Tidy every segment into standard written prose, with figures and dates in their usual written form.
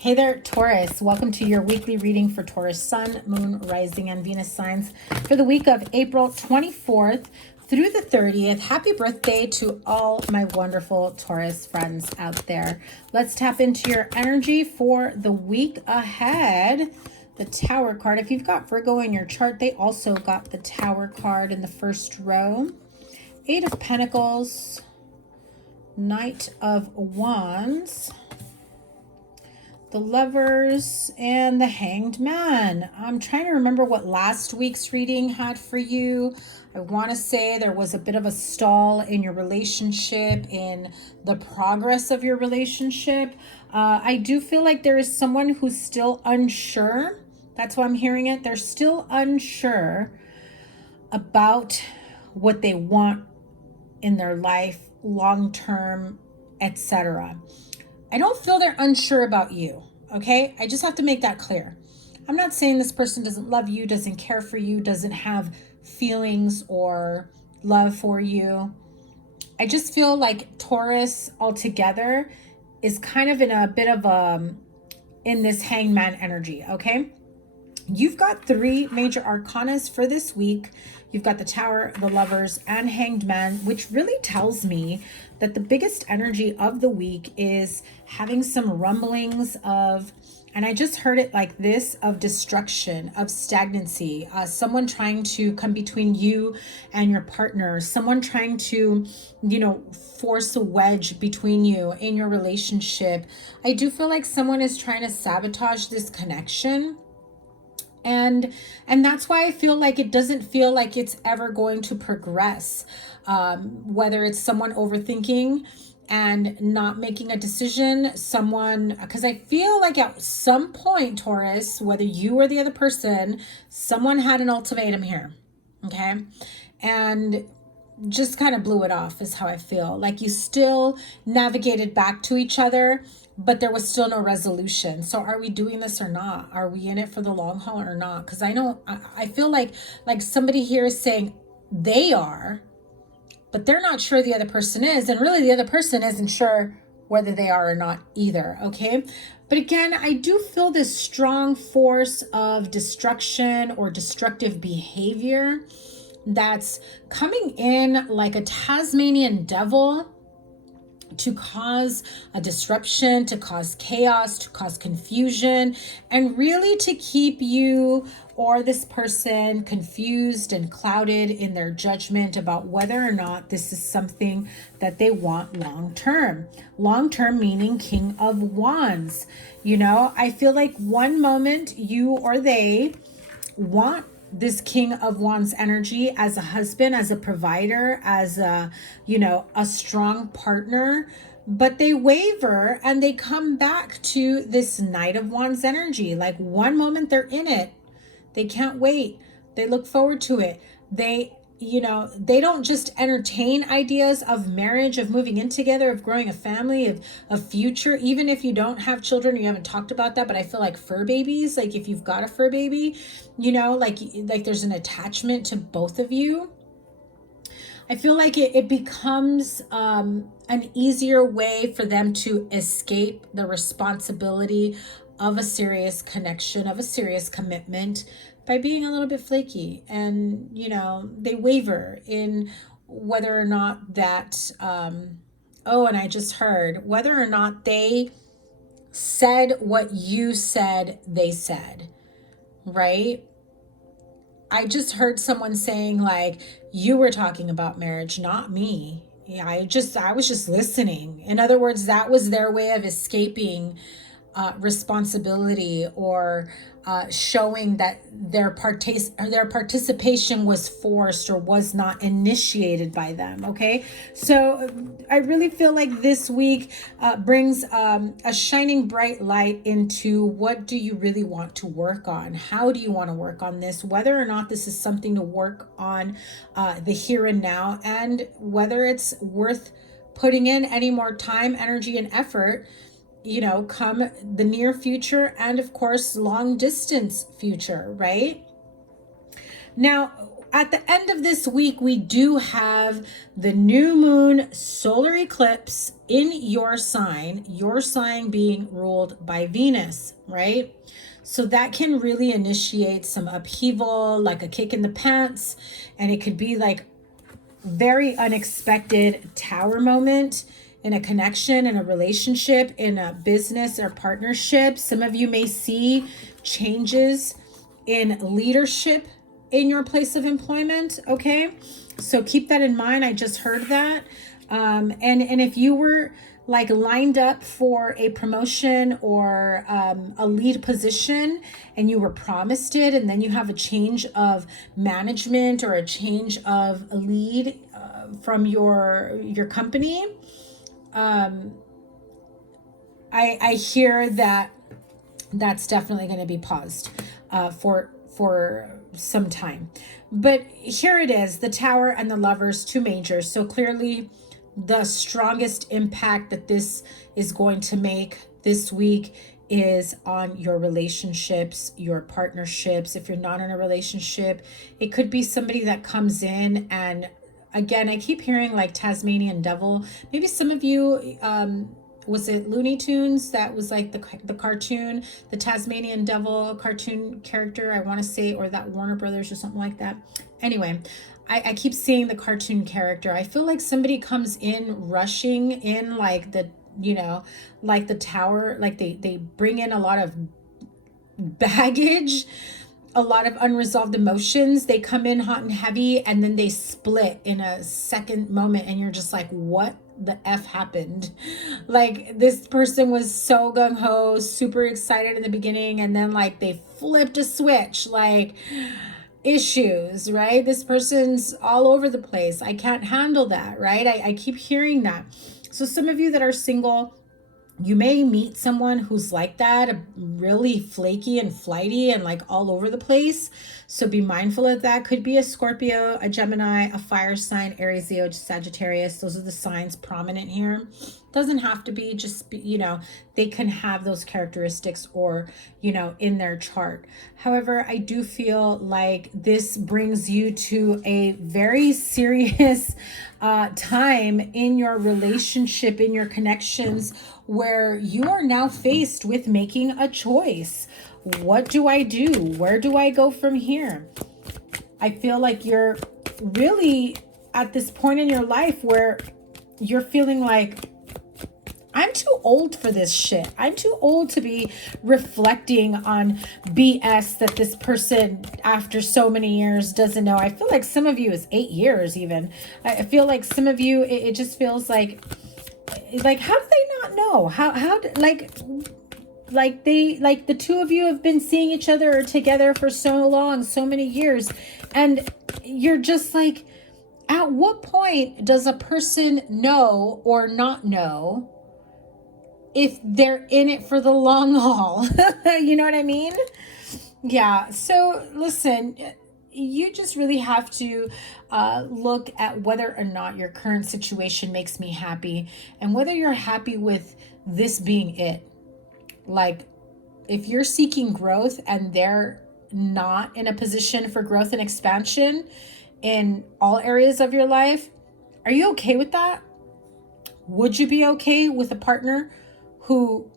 Hey there, Taurus. Welcome to your weekly reading for Taurus Sun, Moon, Rising, and Venus signs for the week of April 24th through the 30th. Happy birthday to all my wonderful Taurus friends out there. Let's tap into your energy for the week ahead. The Tower card. If you've got Virgo in your chart, they also got the Tower card in the first row. Eight of Pentacles, Knight of Wands, the Lovers, and the Hanged Man. I'm trying to remember what last week's reading had for you. I want to say there was a bit of a stall in your relationship, in the progress of your relationship. I do feel like there is someone who's still unsure. That's why I'm hearing it. They're still unsure about what they want in their life, long-term, etc. I don't feel they're unsure about you, okay? I just have to make that clear. I'm not saying this person doesn't love you, doesn't care for you, doesn't have feelings or love for you. I just feel like Taurus altogether is kind of in a bit of in this hangman energy, okay? You've got three major arcanas for this week. You've got the Tower, the Lovers, and Hanged Man, which really tells me that the biggest energy of the week is having some rumblings of, and I just heard it like this, of destruction, of stagnancy, someone trying to come between you and your partner, someone trying to, force a wedge between you in your relationship. I do feel like someone is trying to sabotage this connection. And that's why I feel like it doesn't feel like it's ever going to progress. Whether it's someone overthinking and not making a decision, someone, because I feel like at some point, Taurus, whether you or the other person, someone had an ultimatum here, okay? And just kind of blew it off is how I feel. Like you still navigated back to each other, but there was still no resolution. So are we doing this or not? Are we in it for the long haul or not? Because I feel like somebody here is saying they are, but they're not sure the other person is. And really the other person isn't sure whether they are or not either, okay? But again, I do feel this strong force of destruction or destructive behavior that's coming in like a Tasmanian devil to cause a disruption, to cause chaos, to cause confusion, and really to keep you or this person confused and clouded in their judgment about whether or not this is something that they want long term. Long term meaning King of Wands. I feel like one moment you or they want this King of Wands energy as a husband, as a provider, as a strong partner, but they waver and they come back to this Knight of Wands energy. Like one moment they're in it, they can't wait, they look forward to it, they don't just entertain ideas of marriage, of moving in together, of growing a family, of a future, even if you don't have children, you haven't talked about that. But I feel like fur babies, like if you've got a fur baby, like there's an attachment to both of you. I feel like it becomes an easier way for them to escape the responsibility of a serious connection, of a serious commitment, by being a little bit flaky. And they waver in whether or not that and I just heard whether or not they said what you said they said, right? I just heard someone saying like, you were talking about marriage, not me. Yeah, I was just listening. In other words, that was their way of escaping responsibility, or showing that their participation was forced or was not initiated by them. Okay, so I really feel like this week brings a shining bright light into what do you really want to work on? How do you want to work on this? Whether or not this is something to work on the here and now, and whether it's worth putting in any more time, energy, and effort come the near future, and of course long distance future, right? Now, at the end of this week, we do have the new moon solar eclipse in your sign being ruled by Venus, right? So that can really initiate some upheaval, like a kick in the pants, and it could be like very unexpected tower moment in a connection, in a relationship, in a business or partnership. Some of you may see changes in leadership in your place of employment, okay? So keep that in mind. I just heard that. And if you were like lined up for a promotion or a lead position and you were promised it, and then you have a change of management or a change of a lead from your company, I hear that that's definitely going to be paused for some time. But here it is, the Tower and the Lovers, two majors. So clearly the strongest impact that this is going to make this week is on your relationships, your partnerships. If you're not in a relationship, it could be somebody that comes in, and again, I keep hearing like Tasmanian devil. Maybe some of you, was it Looney Tunes? That was like the cartoon, the Tasmanian devil cartoon character, I want to say, or that Warner Brothers or something like that. Anyway, I keep seeing the cartoon character. I feel like somebody comes in rushing in like the, you know, like the tower, like they bring in a lot of baggage, a lot of unresolved emotions. They come in hot and heavy, and then they split in a second moment, and you're just like, what the F happened? Like, this person was so gung-ho, super excited in the beginning, and then like they flipped a switch, like issues, right? This person's all over the place. I can't handle that, right? I keep hearing that. So some of you that are single, you may meet someone who's like that, really flaky and flighty and like all over the place. So be mindful of that. Could be a Scorpio, a Gemini, a fire sign, Aries, Leo, Sagittarius. Those are the signs prominent here. Doesn't have to be, just be, you know, they can have those characteristics or, you know, in their chart. However, I do feel like this brings you to a very serious time in your relationship, in your connections, where you are now faced with making a choice. What do I do? Where do I go from here? I feel like you're really at this point in your life where you're feeling like, I'm too old for this shit. I'm too old to be reflecting on BS that this person after so many years doesn't know. I feel like some of you is 8 years even. I feel like some of you, it just feels like how do they not know? Like the two of you have been seeing each other together for so long, so many years, and you're just like, at what point does a person know or not know if they're in it for the long haul? You know what I mean? Yeah. So listen, you just really have to look at whether or not your current situation makes me happy, and whether you're happy with this being it. Like, if you're seeking growth and they're not in a position for growth and expansion in all areas of your life, are you okay with that? Would you be okay with a partner who,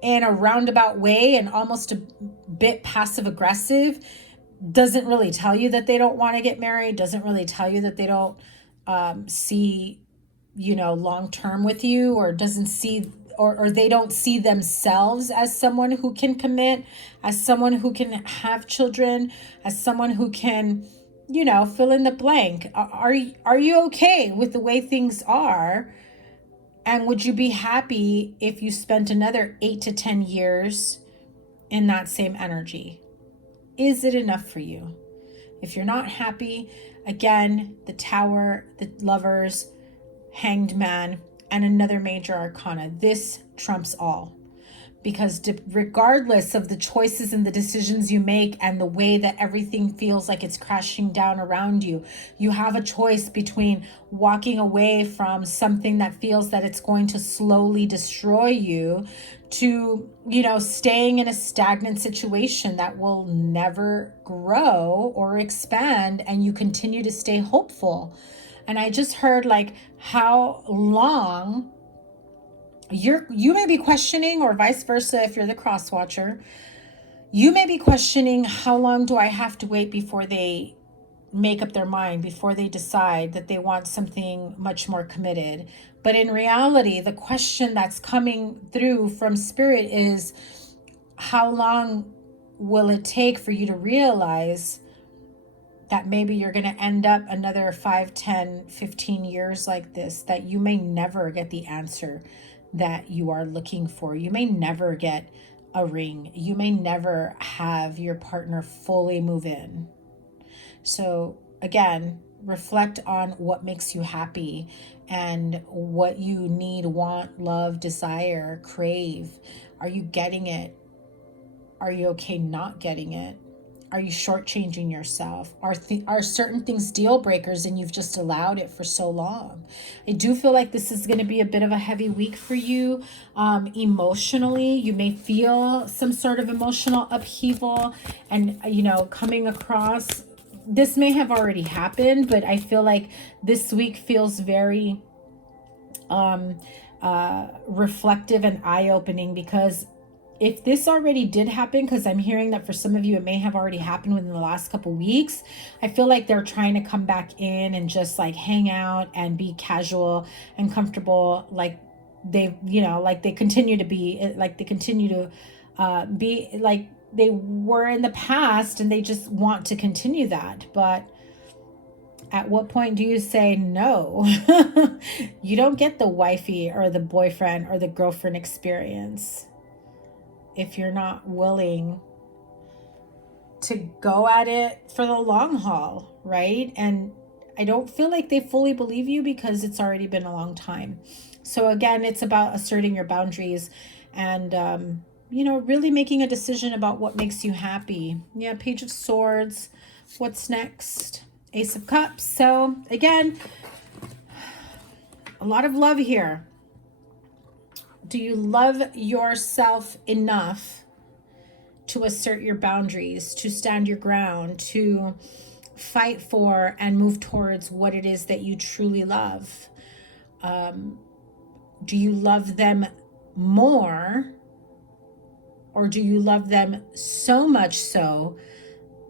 in a roundabout way and almost a bit passive aggressive, doesn't really tell you that they don't want to get married, doesn't really tell you that they don't see, you know, long term with you, or doesn't see, or they don't see themselves as someone who can commit, as someone who can have children, as someone who can, you know, fill in the blank? Are you okay with the way things are? And would you be happy if you spent another 8 to 10 years in that same energy? Is it enough for you? If you're not happy, again, the Tower, the Lovers, Hanged Man, and another major arcana. This trumps all. because regardless of the choices and the decisions you make and the way that everything feels like it's crashing down around you, you have a choice between walking away from something that feels that it's going to slowly destroy you to, you know, staying in a stagnant situation that will never grow or expand, and you continue to stay hopeful. And I just heard like how long you may be questioning, or vice versa if you're the cross watcher, you may be questioning, how long do I have to wait before they make up their mind, before they decide that they want something much more committed? But in reality, the question that's coming through from spirit is, how long will it take for you to realize that maybe you're going to end up another 5, 10, 15 years like this, that you may never get the answer that you are looking for. You may never get a ring. You may never have your partner fully move in. So again, reflect on what makes you happy and what you need, want, love, desire, crave. Are you getting it? Are you okay not getting it? Are you shortchanging yourself? Are certain things deal breakers and you've just allowed it for so long? I do feel like this is going to be a bit of a heavy week for you. Emotionally, you may feel some sort of emotional upheaval, and, you know, coming across, this may have already happened, but I feel like this week feels very reflective and eye-opening, because if this already did happen, because I'm hearing that for some of you, it may have already happened within the last couple weeks. I feel like they're trying to come back in and just like hang out and be casual and comfortable. Like they, you know, like they continue to be, like they continue to be like they were in the past, and they just want to continue that. But at what point do you say no? You don't get the wifey or the boyfriend or the girlfriend experience if you're not willing to go at it for the long haul, right? And I don't feel like they fully believe you, because it's already been a long time. So again, it's about asserting your boundaries and, you know, really making a decision about what makes you happy. Yeah, Page of Swords. What's next? Ace of Cups. So again, a lot of love here. Do you love yourself enough to assert your boundaries, to stand your ground, to fight for and move towards what it is that you truly love? Do you love them more, or do you love them so much so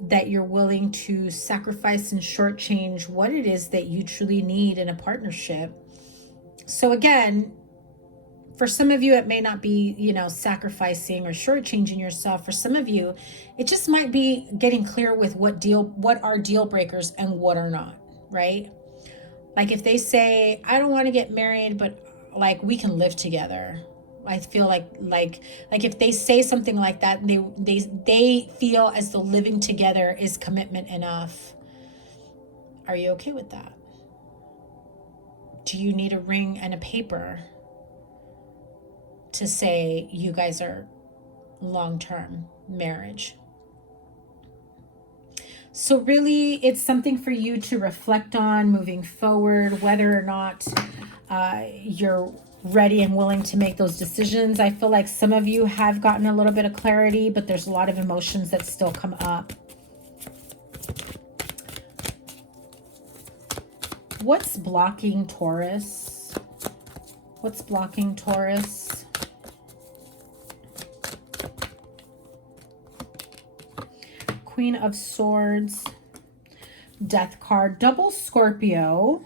that you're willing to sacrifice and shortchange what it is that you truly need in a partnership? So again, for some of you, it may not be, you know, sacrificing or shortchanging yourself. For some of you, it just might be getting clear with what are deal breakers and what are not, right? Like if they say, I don't want to get married, but like we can live together. I feel like if they say something like that, they feel as though living together is commitment enough. Are you okay with that? Do you need a ring and a paper to say you guys are long-term marriage? So really, it's something for you to reflect on moving forward, whether or not you're ready and willing to make those decisions. I feel like some of you have gotten a little bit of clarity, but there's a lot of emotions that still come up. What's blocking Taurus? What's blocking Taurus? Queen of Swords, Death card, double Scorpio,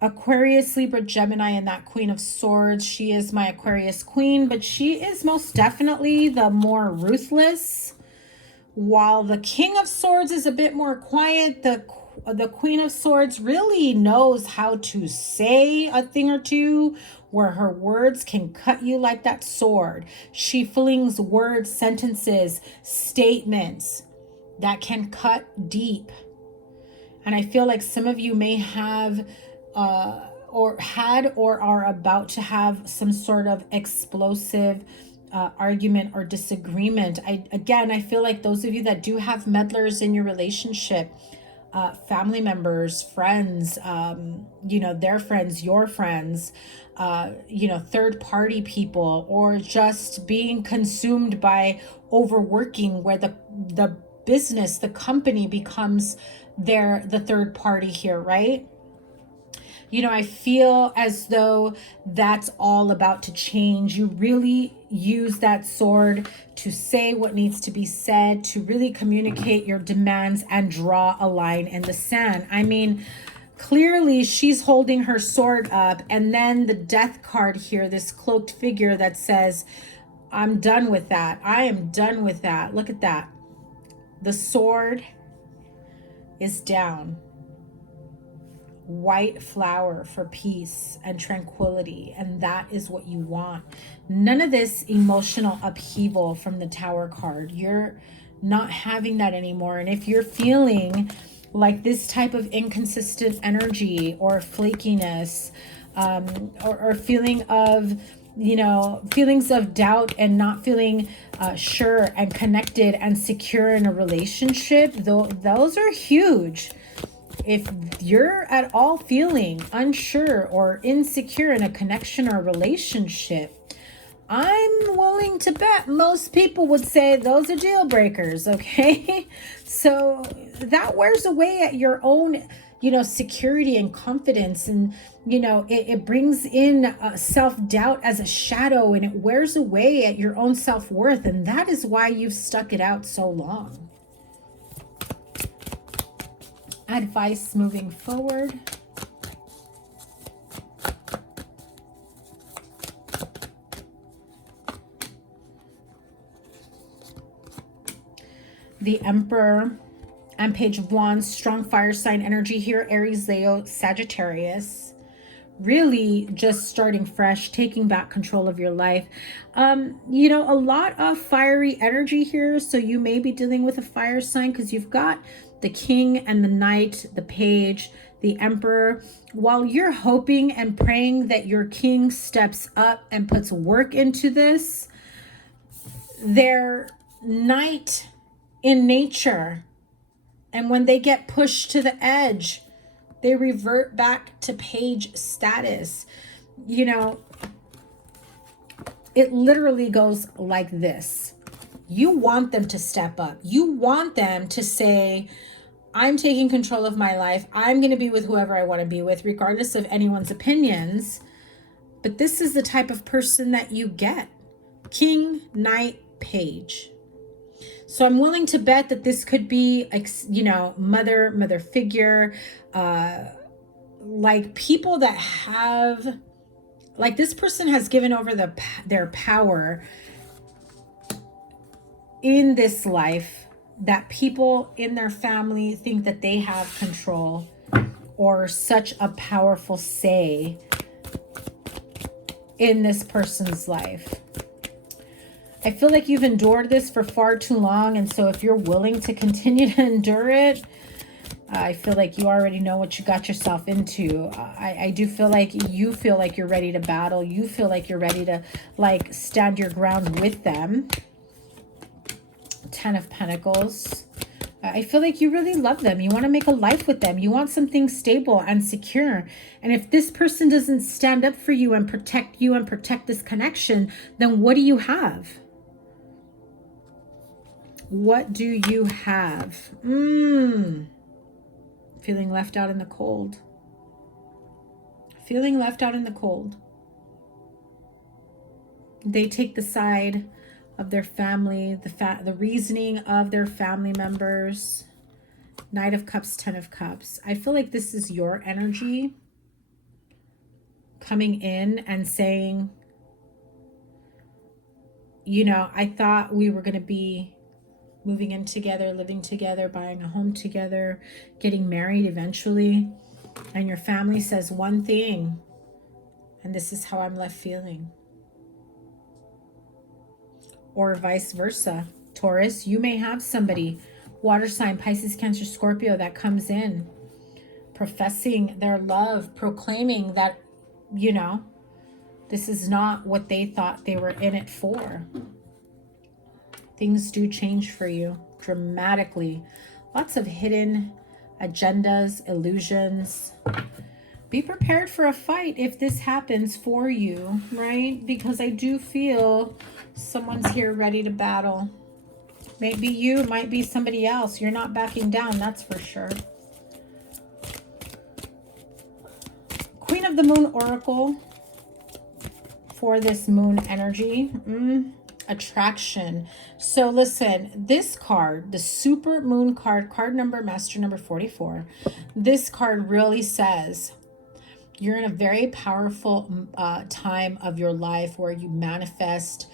Aquarius, Libra, Gemini, and that Queen of Swords. She is my Aquarius queen, but she is most definitely the more ruthless. While the King of Swords is a bit more quiet, the Queen of Swords really knows how to say a thing or two where her words can cut you like that sword. She flings words, sentences, statements that can cut deep. And I feel like some of you may have or had or are about to have some sort of explosive argument or disagreement. I feel like those of you that do have meddlers in your relationship, family members, friends, their friends, your friends, third party people, or just being consumed by overworking, where the business, the company becomes the third party here, right? I feel as though that's all about to change. You really use that sword to say what needs to be said, to really communicate your demands and draw a line in the sand. I mean, clearly she's holding her sword up, and then the death card here, this cloaked figure that says, I'm done with that. I am done with that. Look at that. The sword is down. White flower for peace and tranquility, and that is what you want. None of this emotional upheaval from the Tower card. You're not having that anymore. And if you're feeling like this type of inconsistent energy or flakiness, or feeling of feelings of doubt and not feeling sure and connected and secure in a relationship, those are huge. If you're at all feeling unsure or insecure in a connection or relationship, I'm willing to bet most people would say those are deal breakers, okay? So that wears away at your own, security and confidence. And, it brings in self-doubt as a shadow, and it wears away at your own self-worth. And that is why you've stuck it out so long. Advice moving forward. The Emperor and Page of Wands, strong fire sign energy here. Aries, Leo, Sagittarius. Really just starting fresh, taking back control of your life. A lot of fiery energy here. So you may be dealing with a fire sign because you've got the King and the Knight, the Page, the Emperor. While you're hoping and praying that your King steps up and puts work into this, their Knight in nature, and when they get pushed to the edge, they revert back to Page status. It literally goes like this. You want them to step up. You want them to say, I'm taking control of my life. I'm going to be with whoever I want to be with, regardless of anyone's opinions. But this is the type of person that you get. King, Knight, Page. So I'm willing to bet that this could be, mother figure, like people that have, like this person has given over their power in this life, that people in their family think that they have control or such a powerful say in this person's life. I feel like you've endured this for far too long. And so if you're willing to continue to endure it, I feel like you already know what you got yourself into. I do feel like you feel like you're ready to battle. You feel like you're ready to stand your ground with them. Ten of Pentacles. I feel like you really love them. You want to make a life with them. You want something stable and secure. And if this person doesn't stand up for you and protect this connection, then what do you have? What do you have? Feeling left out in the cold. Feeling left out in the cold. They take the side of their family, the reasoning of their family members. Knight of Cups, Ten of Cups. I feel like this is your energy coming in and saying, I thought we were going to be moving in together, living together, buying a home together, getting married eventually. And your family says one thing, and this is how I'm left feeling. Or vice versa. Taurus, you may have somebody, water sign, Pisces, Cancer, Scorpio, that comes in professing their love, proclaiming that you know, this is not what they thought they were in it for. Things do change for you dramatically. Lots of hidden agendas, illusions. Be prepared for a fight if this happens for you, right? Because I do feel someone's here ready to battle. Maybe you, it might be somebody else. You're not backing down, that's for sure. Queen of the Moon Oracle for this moon energy. Attraction. So listen, this card, the super moon card, card number, master number 44, this card really says you're in a very powerful time of your life where you manifest,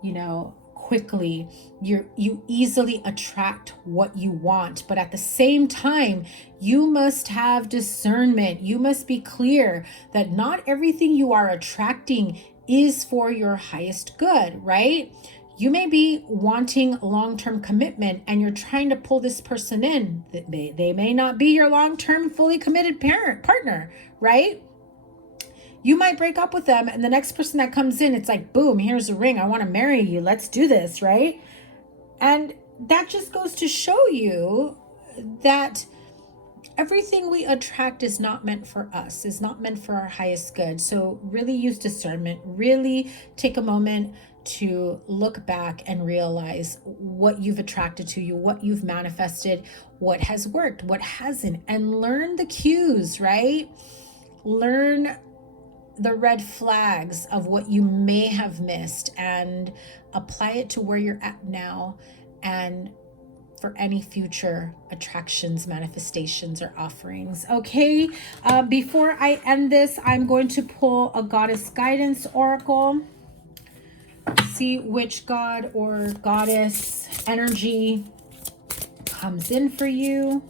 you know, quickly. You easily attract what you want, but at the same time, you must have discernment. You must be clear that not everything you are attracting is for your highest good, right? You may be wanting long-term commitment and you're trying to pull this person in. They may not be your long-term fully committed partner, right? You might break up with them and the next person that comes in, it's like, boom, here's a ring. I want to marry you. Let's do this, right? And that just goes to show you that everything we attract is not meant for us, is not meant for our highest good. So really use discernment, really take a moment to look back and realize what you've attracted to you, what you've manifested, what has worked, what hasn't, and learn the cues, right? Learn the red flags of what you may have missed and apply it to where you're at now and for any future attractions, manifestations, or offerings. Okay, before I end this, I'm going to pull a goddess guidance oracle. See which god or goddess energy comes in for you.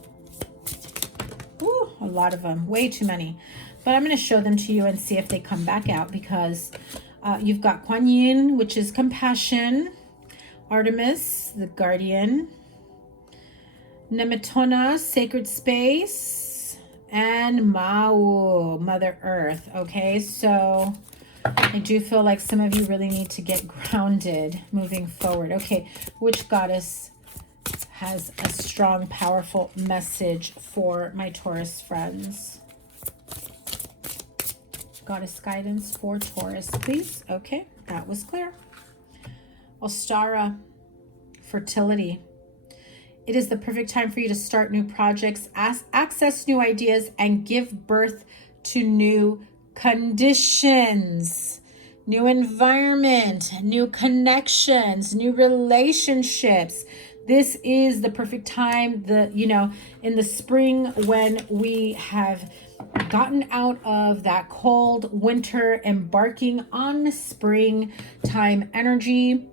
Ooh, a lot of them, way too many. But I'm going to show them to you and see if they come back out, because you've got Kuan Yin, which is compassion, Artemis, the guardian, Nemetona, sacred space, and Ma'u, Mother Earth. Okay, so I do feel like some of you really need to get grounded moving forward. Okay, which goddess has a strong, powerful message for my Taurus friends? Goddess guidance for Taurus, please. Okay, that was clear. Ostara, fertility. It is the perfect time for you to start new projects, access new ideas, and give birth to new conditions, new environment, new connections, new relationships. This is the perfect time, in the spring, when we have gotten out of that cold winter, embarking on springtime energy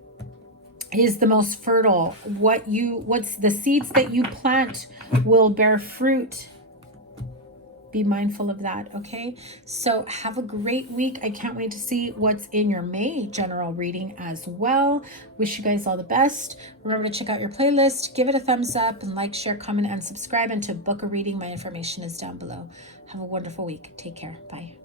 is the most fertile. What's the seeds that you plant will bear fruit. Be mindful of that, okay? So have a great week. I can't wait to see what's in your May general reading as well. Wish you guys all the best. Remember to check out your playlist, give it a thumbs up, and like, share, comment, and subscribe. And to book a reading, my information is down below. Have a wonderful week. Take care. Bye.